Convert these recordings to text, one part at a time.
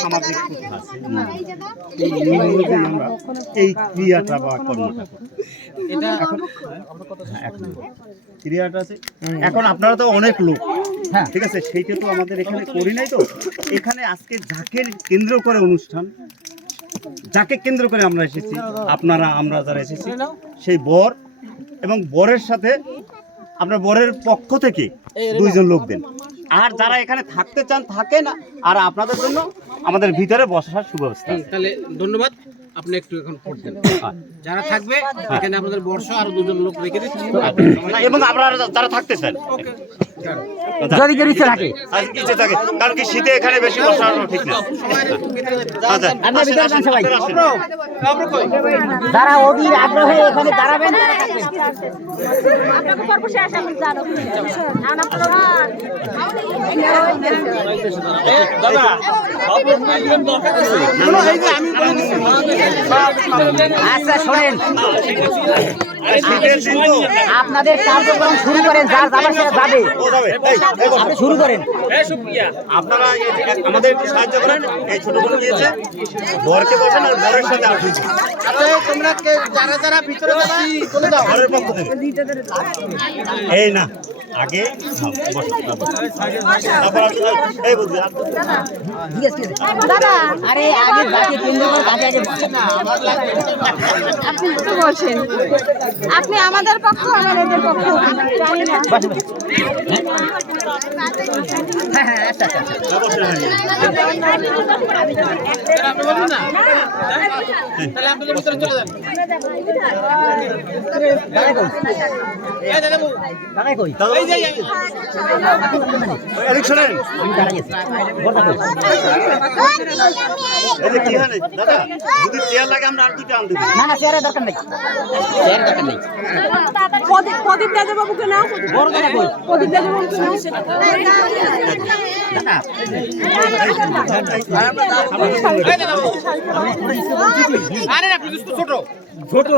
সামাজিক কথা আছে, এই অনুযায়ী আমরা এই ক্রিয়াটা বা কর্মটা করি। এখন ক্রিয়াটা আছে। এখন আপনারা তো অনেক লোক, ঠিক আছে, সেইটা তো আমাদের এখানে করি নাই। তো এখানে আজকে যাকে কেন্দ্র করে অনুষ্ঠান, যাকে কেন্দ্র করে আমরা এসেছি, আপনারা আমরা যারা এসেছি, সেই বর এবং বরের সাথে আমরা বরের পক্ষ থেকে 2 জন লোক দেন। আর যারা এখানে থাকতে চান থাকেন, আর আপনাদের জন্য আমাদের ভিতরে বসার সুব্যবস্থা। তাহলে ধন্যবাদ, আপনি একটু এখন পড়তেন। যারা থাকবে এখানে আপনাদের বর্ষ আর 2 জন লোক রেখে দিচ্ছি, এবং আপনারা যারা থাকতে চান যদি কেউ ইচ্ছে থাকে, ইচ্ছে থাকে, কারণ কি শীতে এখানে বেশি বসা ঠিক না। আপনার ভিতরে যান সবাই, যারা অধীর আগ্রহে এখানে দাঁড়াবেন তারা থাকবেন। আচ্ছা শোনেন, আপনাদের কার্যক্রম শুরু করেন, যার যাবার সেটা যাবে, আপনি শুরু করেন। আপনারা আমাদের একটু সাহায্য করেন। এই ছোট বোন গিয়েছে, বরকে বসেন আর বরের সাথে আসুন। তোমরা যারা যারা ভিতরে চলে যাও বরের পক্ষ থেকে এই না আগে আরে আগে বাকি কেন্দ্র করে কাজে আগে আপনি তো বলছেন আপনি আমাদের পক্ষ, আমাদের পক্ষ জানি না। হ্যাঁ হ্যাঁ আচ্ছা আচ্ছা তাহলে আপনাদের ভিতরে চলে যান। দাঁড়াই কই শোনেন, কি হয় দাদা, যদি চেয়ার লাগে আমরা আর 2টা আনতে। না না চেয়ারের দরকার নেই, চেয়ারের দরকার নেই। প্রদীপ দাদা বাবুকে নাও, বড় দাদা কই, প্রদীপ দাদা বাবুকে নাও। আরে না পুলিশ তো ছোট ছোট,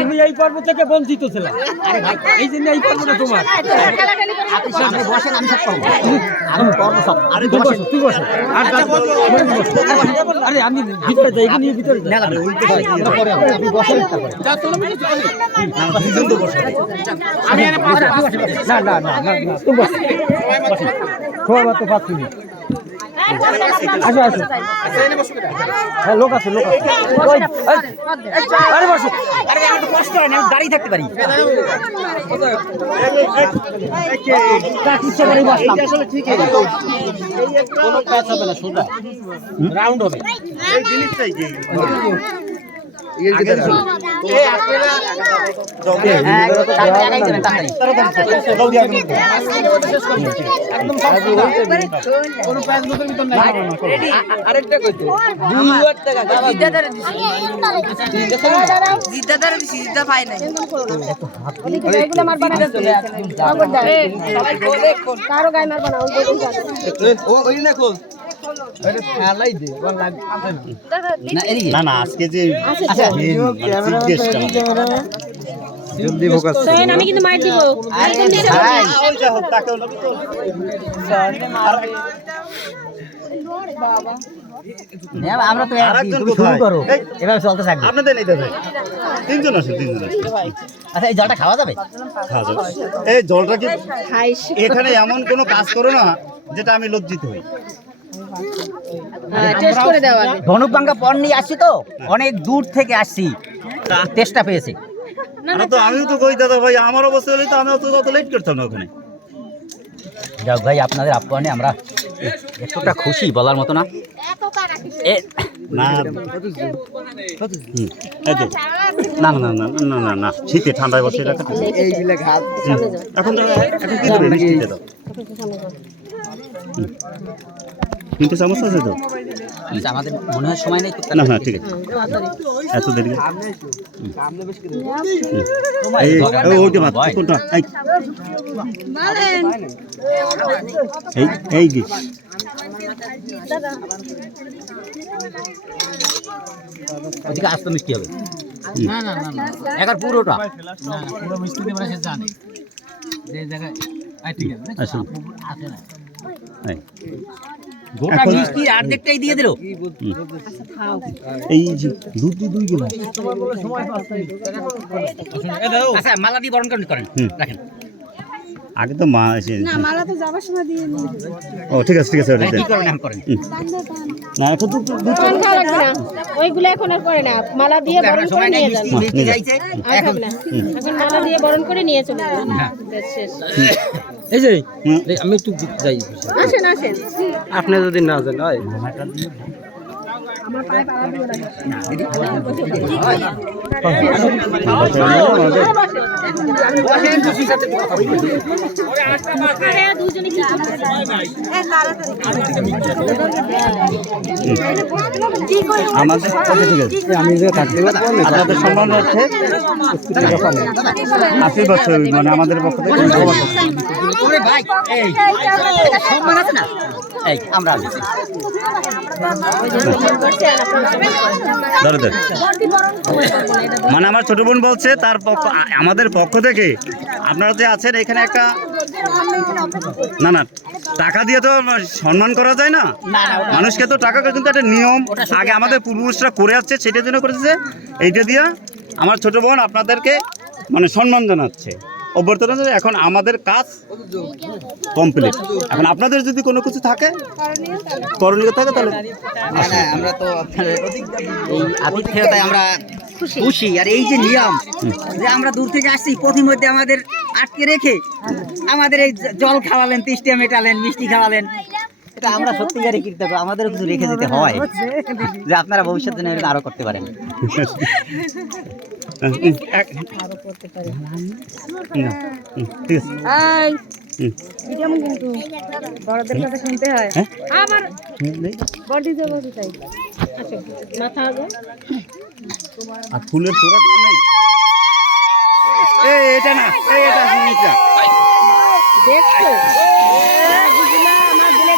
তুমি এই পর্ব থেকে বঞ্চিত ছিল। এই জন্য এই পর্বটা তোমার। আপনি সামনে বসেন, আমি সব করবো, আমি করবো সব। আরে তুই বসো, তুই বসো। আরে আমি ভিতরে যাই, এখানে ভিতরে যাই। আপনি বসেন তারপরে। আমি এনে না না না না না, তুমি বসো। সবাই তো 5 মিনিট। আসো আসো, হ্যাঁ লোক আছে, লোক আছে। আরে বসো, আরে আমার তো কষ্ট হয় না, আমি দাঁড়িয়ে থাকতে পারি। কোনো কাজ হবে না, সোজা রাউন্ড হবে। এই জিনিসটাই কি আরেকটা কইতে কারো গায়ে মারবা না, ওই না খোল না না, আজকে যে আমি কিন্তু মার দিব। আমরা তো শুরু করো, এভাবে চলতে থাকবে। আপনাদের নেই দাদা, 3 জন আছে, 3 জন আছে। আচ্ছা এই জলটা খাওয়া যাবে? খাওয়া যাবে। এই জলটা কি এখানে এমন কোনো কাজ করো না যেটা আমি লজ্জিত হই। টেস্ট করে দেওয়া। ধনুকভাঙ্গা পণ নিয়ে আসছি তো, অনেক দূর থেকে আসছি, টেস্টটা পেয়েছি। তো আমিও তো কই দাদা ভাই, আমার অবস্থা হলে তো আমিও তো তত লেট করতাম না ওখানে। যাক ভাই, আপনাদের আপ্যায়নে আমরা এতটা খুশি বলার মতো না। না না না না না না না, শীতে ঠান্ডায় বসে রাখা এখন কি দেবে, মিষ্টিতে দাও। 3টে চামচ আছে তো? আমাদের মনে হয় সময় নেই। না না ঠিক আছে, এত দেরি এই ওদিকে আস্ত মিষ্টি হবে। না না না না, এখন পুরোটা না পুরো মিষ্টি দেবে সে জানে যে জায়গায়। ঠিক আছে, আছে না। গোটা মিষ্টি অর্ধেকটাই দিয়ে দিল। এই যে দুই কিলো আচ্ছা মালা দিয়ে বরণ করেন রাখেন। আগে তো মা এসে না মালা তো যাবার সময় দিয়ে নিয়ে ও ঠিক আছে ওটা কি করেন এখন করেন? না এখন তো পান খাওয়া লাগবে না, ওইগুলো এখন আর করে না, মালা দিয়ে বরণ করে নিয়ে যান। মিষ্টি খাইছে আর খাবে না, এখন মালা দিয়ে বরণ করে নিয়ে চলে যাবেন। ব্যাস শেষ। এই যে আমি একটু যাই। আসেন আসেন। আপনি যদি না যান হয় আমার পায়ে পাড়া দিয়ে লাগে। দুজনে কি আমাদের আমি যে থাকতে আপনাদের সম্মান হচ্ছে 80 বছর মানে আমাদের পক্ষ থেকে ওরে ভাই এই সম্মান আছে না, এই আমরা আছি। ধরে ধরে মানে আমার ছোট বোন বলছে তার আমাদের পক্ষ থেকে আপনারা যে আছেন এখানে একটা না টাকা দিয়ে তো সম্মান করা যায় না, মানুষকে তো টাকা কিন্তু একটা নিয়ম আগে আমাদের পূর্বপুরুষরা করে আসছে, সেটার জন্য করেছে। এইটা দিয়ে আমার ছোট বোন আপনাদেরকে মানে সম্মান জানাচ্ছে অভ্যর্থনা। এখন আমাদের কাজ কমপ্লিট, এখন আপনাদের যদি কোনো কিছু থাকে করণীয় থাকে তাহলে আমরা তো আপনাদের এই আতিথেয়তায় আমরা খুশি। আর এই যে নিয়ম যে আমরা দূর থেকে আসছি, পথিমধ্যে আমাদের আটকে রেখে আমাদের এই জল খাওয়ালেন, তৃষ্ণা মেটালেন, মিষ্টি খাওয়ালেন, এটা আমরা সত্যিকারই কৃতজ্ঞ। আমাদেরও কিছু রেখে যেতে হয় যে আপনারা ভবিষ্যতে এগুলো আরো করতে পারেন। ঠিক আছে যেমন কিন্তু বড়দের কথা শুনতে হয়। আবার বডি জবাবই চাই। আচ্ছা মাথা আগে আর ফুলের তোড়াটা নেই, এটা না এটা জিনিসটা দেখছো বুঝলা আমার দিলে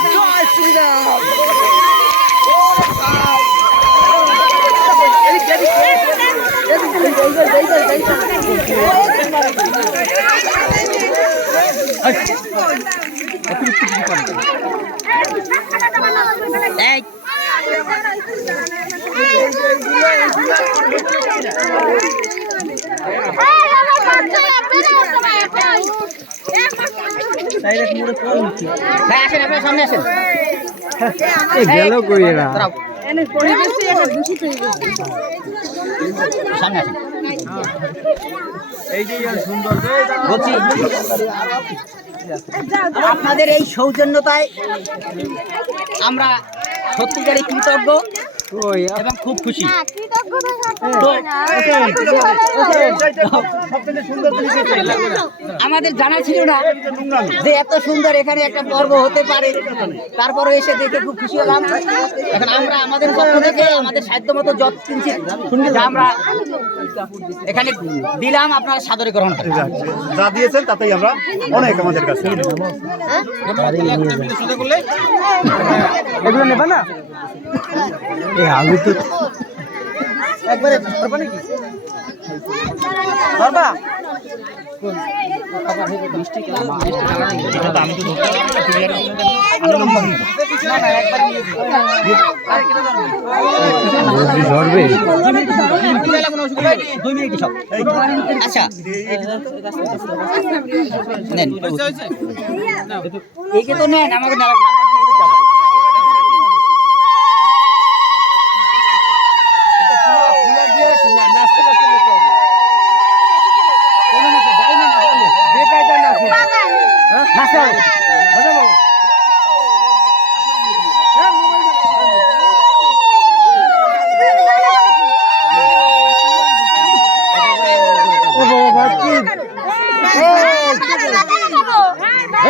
এই ভাই আসেন, আপনার সামনে আসেন। গেল কই এরা সামনে আসেন। বলছি আপনাদের এই সৌজন্যতায় আমরা সত্যিকারই কৃতজ্ঞ এবং খুব খুশি। আমাদের জানা ছিল না যে এত সুন্দর এখানে একটা পর্ব হতে পারে, তারপরে এসে দেখে খুব খুশি হলাম। এখন আমরা আমাদের পক্ষ থেকে আমাদের সাধ্য মতো যত কিঞ্চিত আমরা এখানে দিলাম, আপনারা সাদরে গ্রহণ করেন। যা দিয়েছেন তাতেই আমরা অনেক আমাদের কাছে এগুলো নেবা না? আমি তো একবারে পারবা নাকি পারবা? আচ্ছা এইকে তো নেন, আমাকে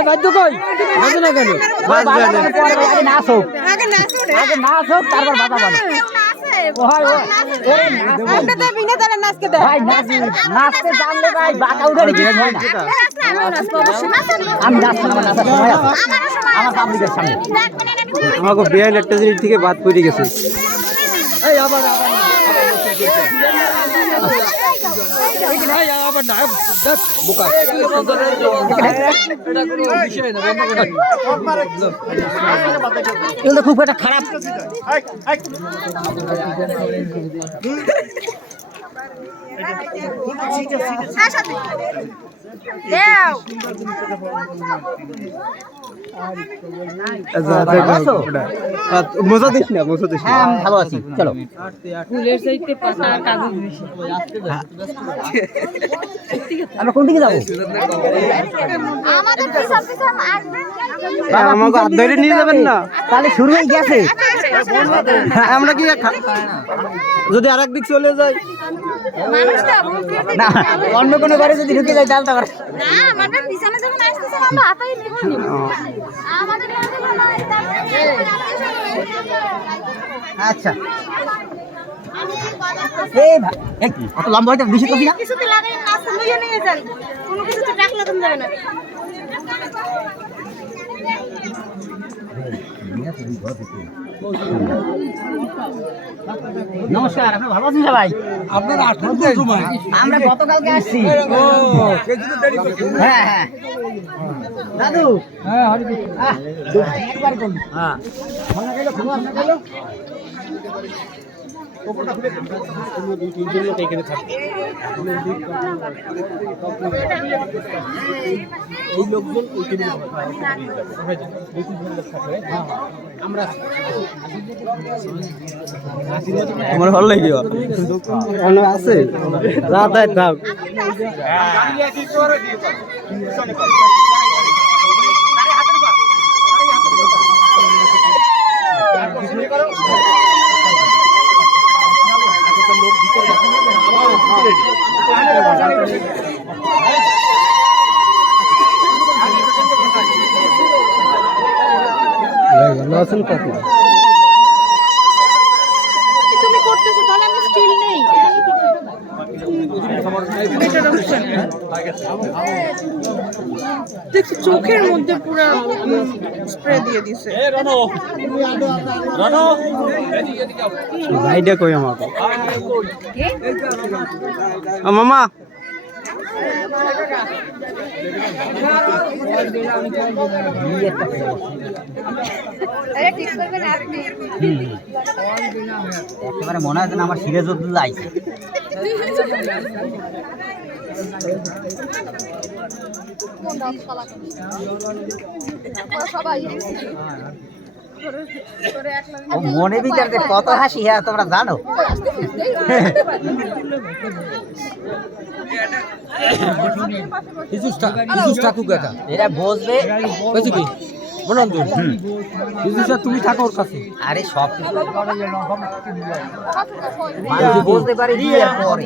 বাদ্য কই বাজে না কেন? আগে নাচ হোক, তারপর বাজা বাজে। নাচতে জানলে ভাই বাঁকা উঠে আমি নাচতে আমার নাচার সময় আছে আমার পাবলিকের সামনে। আমাকে বেআইন একটা জিনিস থেকে বাদ পড়ে গেছে। আবার না দেখ বোকা এগুলো খুব একটা খারাপ মজা দিস না মজা দিস হ্যাঁ আমি ভালো আছি চলো ফুলের চাইতে পাতা আর কাগজ বেশি আমরা কোন দিকে যাবো আমাদের পিছন পিছন আসবেন আমাকে হাত ধরে নিয়ে যাবেন না তাহলে শুরু হয়ে গেছে আমরা কি যদি আরেক দিক চলে যাই মানুষটা বলতে না অন্য কোনো বাড়ি যদি ঢুকে যায় তাহলে তো আবার না আমাদের পিছনে যখন আসতেছে আমরা হাতাই নিব আমাদের কাছে নয় আচ্ছা এই এই অত লম্বা হইতে বেশি কবি না কিছুতে লাগাই নাস্তা লইয়া নিয়ে যান কোনো কিছুতে টাকলা তুমি যাবে না নমস্কার আপনি ভালো আছেন সবাই আপনার আসলে সময় আমরা গতকালকে আসছি হ্যাঁ হ্যাঁ দাদু হ্যাঁ হরি একবার কোন হ্যাঁ আমার ভালো লাগে আছে যা তাই থাক তুমি করতেছো তাহলে আমি স্টিল নেই দেখছি চোখের মধ্যে পুরো স্প্রে দিয়ে দিছে ভাইটা কই আমাকে মামা ঠিক করবেন আপনি একেবারে মনে হয় যেন আমার সিরাজউদ্দৌলা আইছে সবাই ও মনে ভিতর যে কত হাসি হ্যাঁ তোমরা জানো এরা বসবে তুমি থাকো ওর কাছে আরে সব কিছু মানুষ বসতে পারে বিয়ের পরে